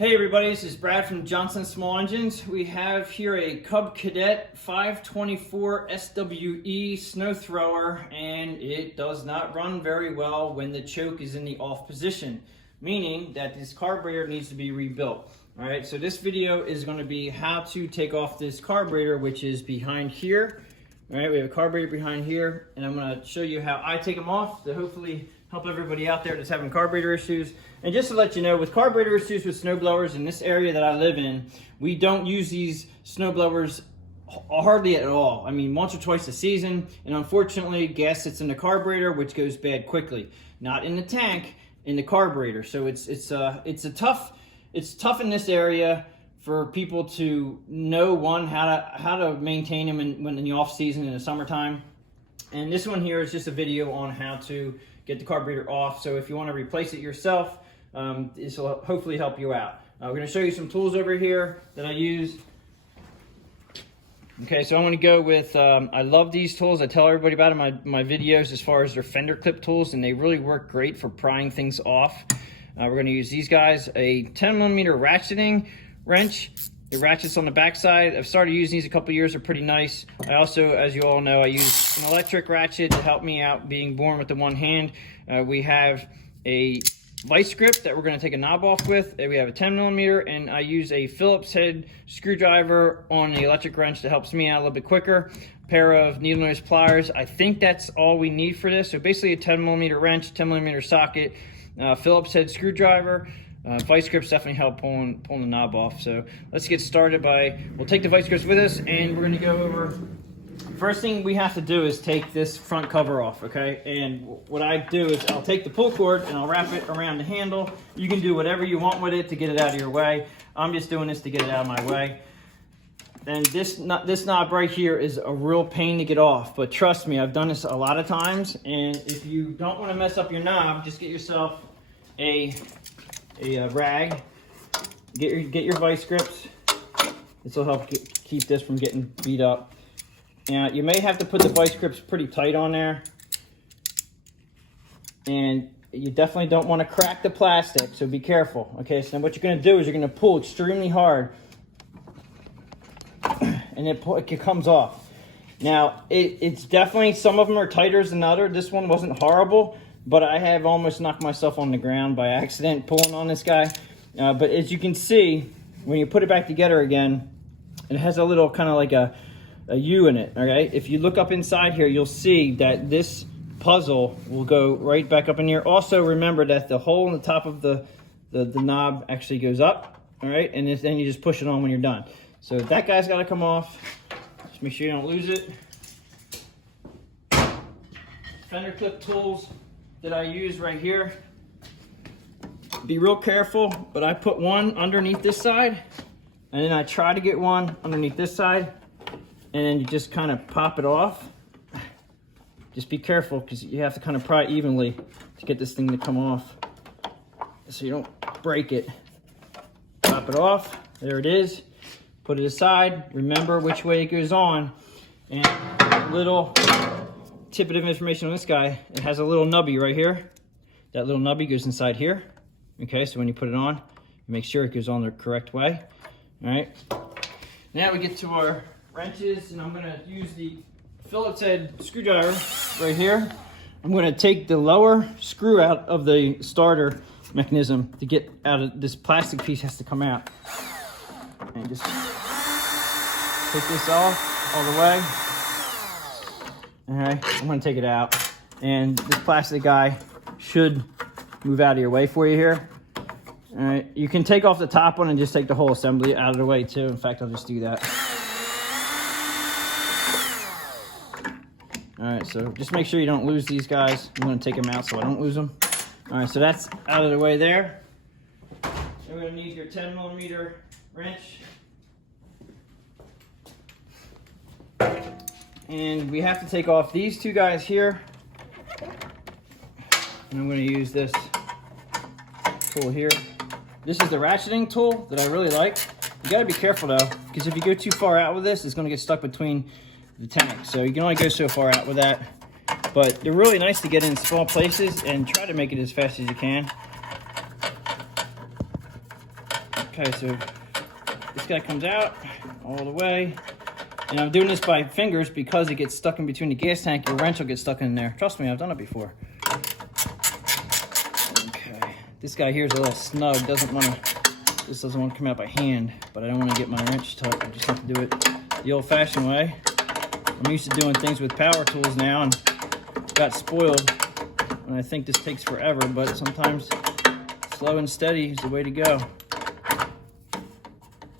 Hey everybody, this is Brad from Johnson Small Engines. We have here a Cub Cadet 524 SWE snow thrower, and it does not run very well when the choke is in the off position, meaning that this carburetor needs to be rebuilt. All right, so this video is going to be how to take off this carburetor, which is behind here. All right, we have a carburetor behind here, and I'm going to show you how I take them off to hopefully help everybody out there that's having carburetor issues. And just to let you know, with carburetor issues with snow blowers in this area that I live in, we don't use these snow blowers hardly at all. I mean, once or twice a season, and unfortunately, gas sits in the carburetor, which goes bad quickly. Not in the tank, in the carburetor. So it's tough in this area for people to know how to maintain them when in the off season in the summertime. And this one here is just a video on how to get the carburetor off. So if you want to replace it yourself, this will hopefully help you out. We're going to show you some tools over here that I use. Okay, so I'm going to go with, I love these tools. I tell everybody about them in my videos as far as their fender clip tools, and they really work great for prying things off. We're going to use these guys, a 10mm ratcheting wrench. The ratchets on the back side, I've started using these a couple years, are pretty nice. I also, as you all know, I use an electric ratchet to help me out being born with the one hand. We have a vice grip that we're going to take a knob off with. We have a 10mm, and I use a Phillips head screwdriver on the electric wrench that helps me out a little bit quicker. A pair of needle nose pliers. I think that's all we need for this. So basically a 10mm wrench, 10mm socket, Phillips head screwdriver. Vice grips definitely help pulling the knob off. So let's get started we'll take the vice grips with us, and we're going to go over. First thing we have to do is take this front cover off, okay? And what I do is I'll take the pull cord and I'll wrap it around the handle. You can do whatever you want with it to get it out of your way. I'm just doing this to get it out of my way. And this knob right here is a real pain to get off, but trust me, I've done this a lot of times. And if you don't want to mess up your knob, just get yourself a rag. Get your vice grips. This will help keep this from getting beat up. Now, you may have to put the vice grips pretty tight on there, and you definitely don't want to crack the plastic, so be careful. Okay, so now what you're going to do is you're going to pull extremely hard, and it comes off. Now, it's definitely, some of them are tighter than others. This one wasn't horrible, but I have almost knocked myself on the ground by accident pulling on this guy. But as you can see, when you put it back together again, it has a little kind of like a U in it, okay? If you look up inside here, you'll see that this puzzle will go right back up in here. Also, remember that the hole in the top of the knob actually goes up, all right? And then you just push it on when you're done. So that guy's got to come off. Just make sure you don't lose it. Fender clip tools that I use right here. Be real careful, but I put one underneath this side, and then I try to get one underneath this side, and then you just kind of pop it off. Just be careful, because you have to kind of pry evenly to get this thing to come off, so you don't break it. Pop it off. There it is. Put it aside. Remember which way it goes on. And a little tidbit of information on this guy. It has a little nubby right here. That little nubby goes inside here. Okay, so when you put it on, you make sure it goes on the correct way. All right. Now we get to our wrenches, and I'm going to use the Phillips head screwdriver right here. I'm going to take the lower screw out of the starter mechanism to get out of this plastic piece. Has to come out, and just take this off all the way. All right, I'm going to take it out, and this plastic guy should move out of your way for you here. All right, you can take off the top one and just take the whole assembly out of the way too. In fact, I'll just do that. All right, so just make sure you don't lose these guys. I'm going to take them out so I don't lose them. All right, so that's out of the way there. You're going to need your 10mm wrench. And we have to take off these two guys here. And I'm going to use this tool here. This is the ratcheting tool that I really like. You got to be careful though, because if you go too far out with this, it's going to get stuck between the tank. So you can only go so far out with that. But they're really nice to get in small places, and try to make it as fast as you can. Okay, so this guy comes out all the way. And I'm doing this by fingers because it gets stuck in between the gas tank. Your wrench will get stuck in there. Trust me, I've done it before. Okay, this guy here is a little snug. This doesn't want to come out by hand, but I don't want to get my wrench tight. I just have to do it the old-fashioned way. I'm used to doing things with power tools now and got spoiled. And I think this takes forever, but sometimes slow and steady is the way to go.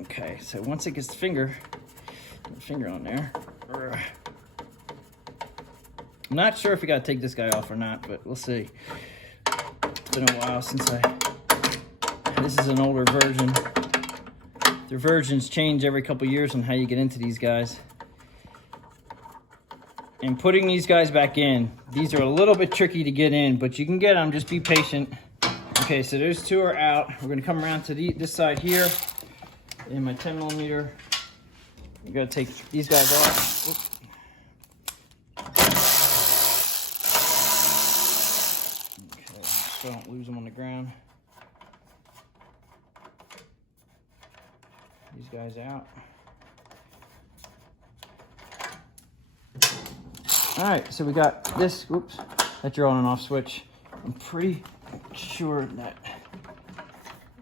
Okay, so once it gets the finger on there. I'm not sure if we got to take this guy off or not, but we'll see. It's been a while since this is an older version. Their versions change every couple years on how you get into these guys. And putting these guys back in, these are a little bit tricky to get in, but you can get them, just be patient. Okay, so those two are out. We're gonna come around to this side here. In my 10mm, we gotta take these guys off. Oops. Okay, so I don't lose them on the ground. These guys out. All right, so we got this, oops, that you're on and off switch. I'm pretty sure that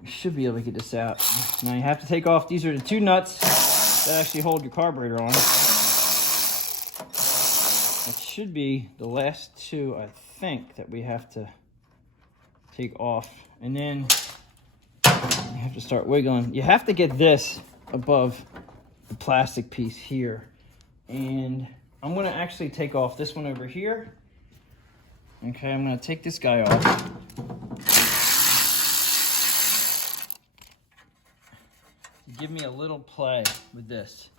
we should be able to get this out. Now you have to take off, these are the two nuts that actually hold your carburetor on. That should be the last two, I think, that we have to take off. And then you have to start wiggling. You have to get this above the plastic piece here. And I'm gonna actually take off this one over here. Okay, I'm gonna take this guy off. Give me a little play with this.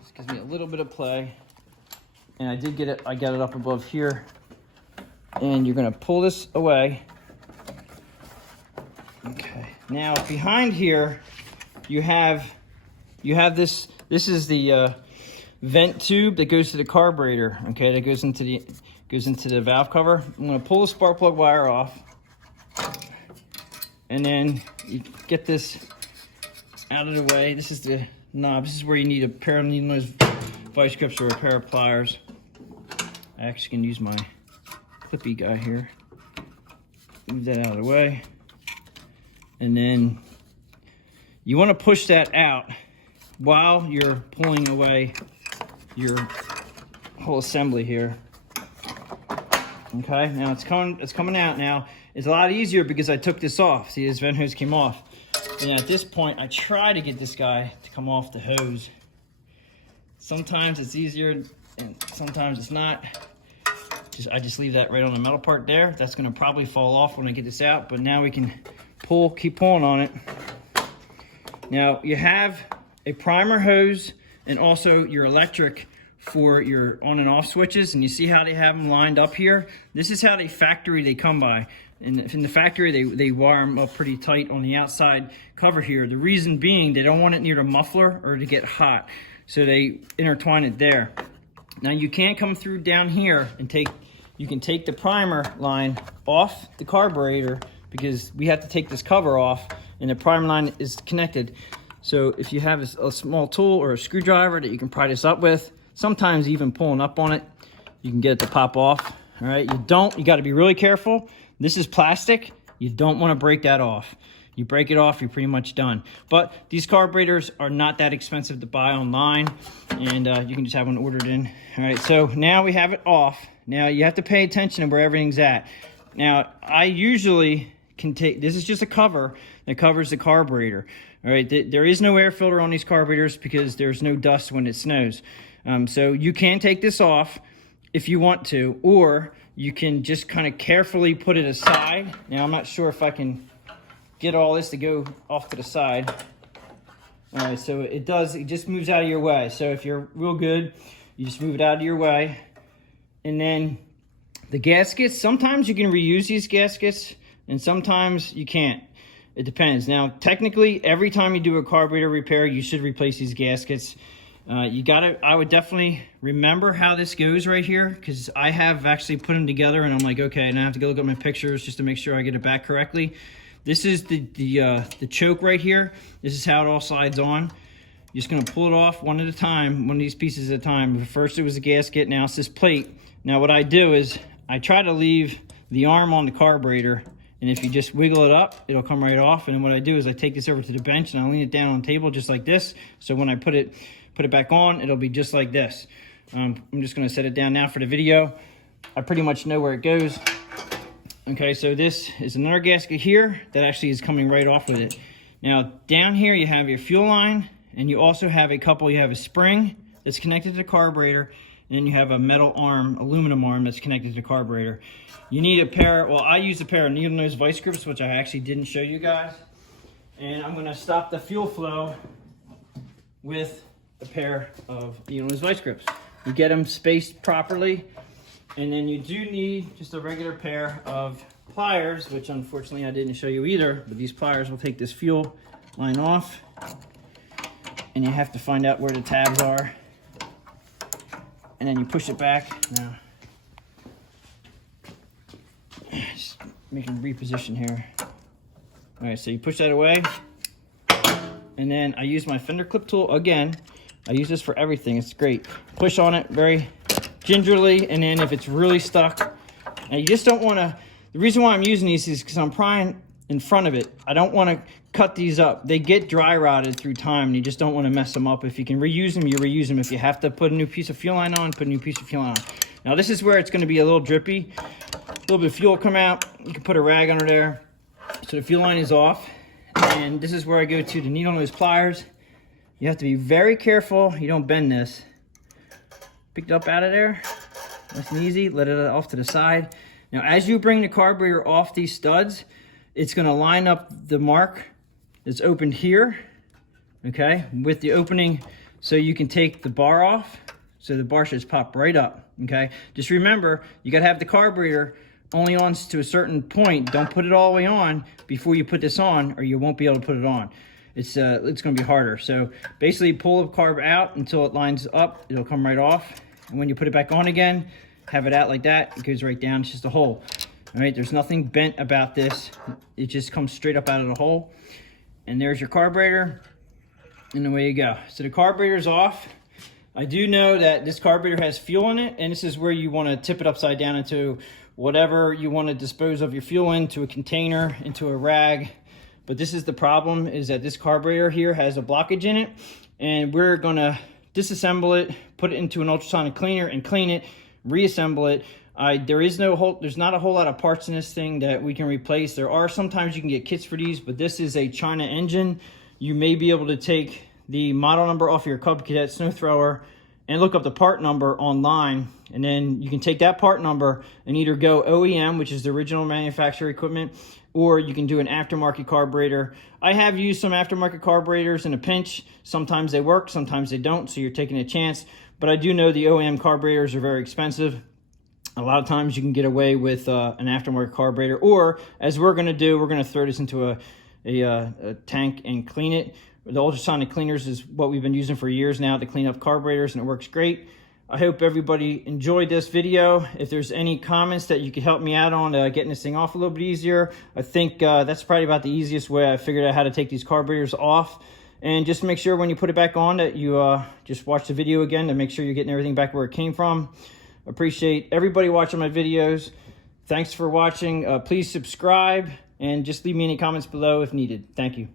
This gives me a little bit of play. And I did get it, I got it up above here. And you're gonna pull this away. Okay, now behind here, you have this is the vent tube that goes to the carburetor. Okay, that goes into the valve cover. I'm gonna pull the spark plug wire off, and then you get this out of the way. This is the knob. This is where you need a pair of needle-nose vice grips or a pair of pliers. I actually can use my clippy guy here. Move that out of the way, and then you want to push that out while you're pulling away your whole assembly here. Okay, now it's coming out now. It's a lot easier because I took this off. See, this vent hose came off. And at this point, I try to get this guy to come off the hose. Sometimes it's easier and sometimes it's not. I just leave that right on the metal part there. That's gonna probably fall off when I get this out, but now we can keep pulling on it. Now you have a primer hose and also your electric for your on and off switches, and you see how they have them lined up here? This is how they come by. And in the factory, they wire them up pretty tight on the outside cover here. The reason being, they don't want it near the muffler or to get hot. So they intertwine it there. Now you can't come through down here and you can take the primer line off the carburetor because we have to take this cover off and the primer line is connected. So if you have a small tool or a screwdriver that you can pry this up with, sometimes even pulling up on it, you can get it to pop off. All right, you got to be really careful. This is plastic. You don't want to break that off. You break it off, you're pretty much done. But these carburetors are not that expensive to buy online, and you can just have one ordered in. All right, so now we have it off. Now you have to pay attention to where everything's at. Now, I usually can take, this is just a cover that covers the carburetor. All right, there is no air filter on these carburetors because there's no dust when it snows. So you can take this off if you want to, or you can just kind of carefully put it aside. Now, I'm not sure if I can get all this to go off to the side. All right, so it just moves out of your way. So if you're real good, you just move it out of your way. And then the gaskets, sometimes you can reuse these gaskets and sometimes you can't. It depends. Now, technically, every time you do a carburetor repair, you should replace these gaskets. I would definitely remember how this goes right here, because I have actually put them together and I'm like, okay, now I have to go look at my pictures just to make sure I get it back correctly. This is the choke right here. This is how it all slides on. You're just gonna pull it off one at a time, one of these pieces at a time. First it was a gasket, now it's this plate. Now what I do is I try to leave the arm on the carburetor, and if you just wiggle it up, it'll come right off. And then what I do is I take this over to the bench and I lean it down on the table just like this. So when I put it back on, it'll be just like this. I'm just gonna set it down now for the video. I pretty much know where it goes. Okay, so this is another gasket here that actually is coming right off with it. Now down here you have your fuel line, and you also have you have a spring that's connected to the carburetor, and then you have a metal arm, aluminum arm that's connected to the carburetor. You need a pair, well, I use a pair of needle nose vice grips, which I actually didn't show you guys. And I'm gonna stop the fuel flow with a pair of needle nose vice grips. You get them spaced properly, and then you do need just a regular pair of pliers, which unfortunately I didn't show you either, but these pliers will take this fuel line off, and you have to find out where the tabs are, and then you push it back. Now, just make them reposition here. All right, so you push that away, and then I use my fender clip tool again. I use this for everything, it's great. Push on it very gingerly, and then if it's really stuck, and you just don't wanna, the reason why I'm using these is because I'm prying in front of it. I don't wanna cut these up. They get dry rotted through time, and you just don't wanna mess them up. If you can reuse them, you reuse them. If you have to put a new piece of fuel line on, put a new piece of fuel line on. Now this is where it's gonna be a little drippy. A little bit of fuel will come out. You can put a rag under there. So the fuel line is off. And this is where I go to the needle nose pliers. You have to be very careful you don't bend this. Pick it up out of there, nice and easy, let it off to the side. Now as you bring the carburetor off these studs, it's gonna line up the mark that's opened here, okay, with the opening so you can take the bar off, so the bar should just pop right up, okay? Just remember, you gotta have the carburetor only on to a certain point. Don't put it all the way on before you put this on, or you won't be able to put it on. It's gonna be harder. So basically pull the carb out until it lines up, it'll come right off. And when you put it back on again, have it out like that, it goes right down, it's just a hole. All right, there's nothing bent about this. It just comes straight up out of the hole. And there's your carburetor, and away you go. So the carburetor's off. I do know that this carburetor has fuel in it, and this is where you wanna tip it upside down into whatever you wanna dispose of your fuel into, a container, into a rag. But this is the problem, is that this carburetor here has a blockage in it, and we're gonna disassemble it, put it into an ultrasonic cleaner and clean it, reassemble it. There's not a whole lot of parts in this thing that we can replace. There are sometimes you can get kits for these, but this is a China engine. You may be able to take the model number off your Cub Cadet snow thrower and look up the part number online, and then you can take that part number and either go OEM, which is the original manufacturer equipment, or you can do an aftermarket carburetor. I have used some aftermarket carburetors in a pinch. Sometimes they work, sometimes they don't, so you're taking a chance. But I do know the OEM carburetors are very expensive. A lot of times you can get away with an aftermarket carburetor, or as we're gonna do, we're gonna throw this into a tank and clean it. The ultrasonic cleaners is what we've been using for years now to clean up carburetors, and it works great. I hope everybody enjoyed this video. If there's any comments that you could help me out on getting this thing off a little bit easier, I think that's probably about the easiest way I figured out how to take these carburetors off. And just make sure when you put it back on that you just watch the video again to make sure you're getting everything back where it came from. Appreciate everybody watching my videos. Thanks for watching. Please subscribe and just leave me any comments below if needed. Thank you.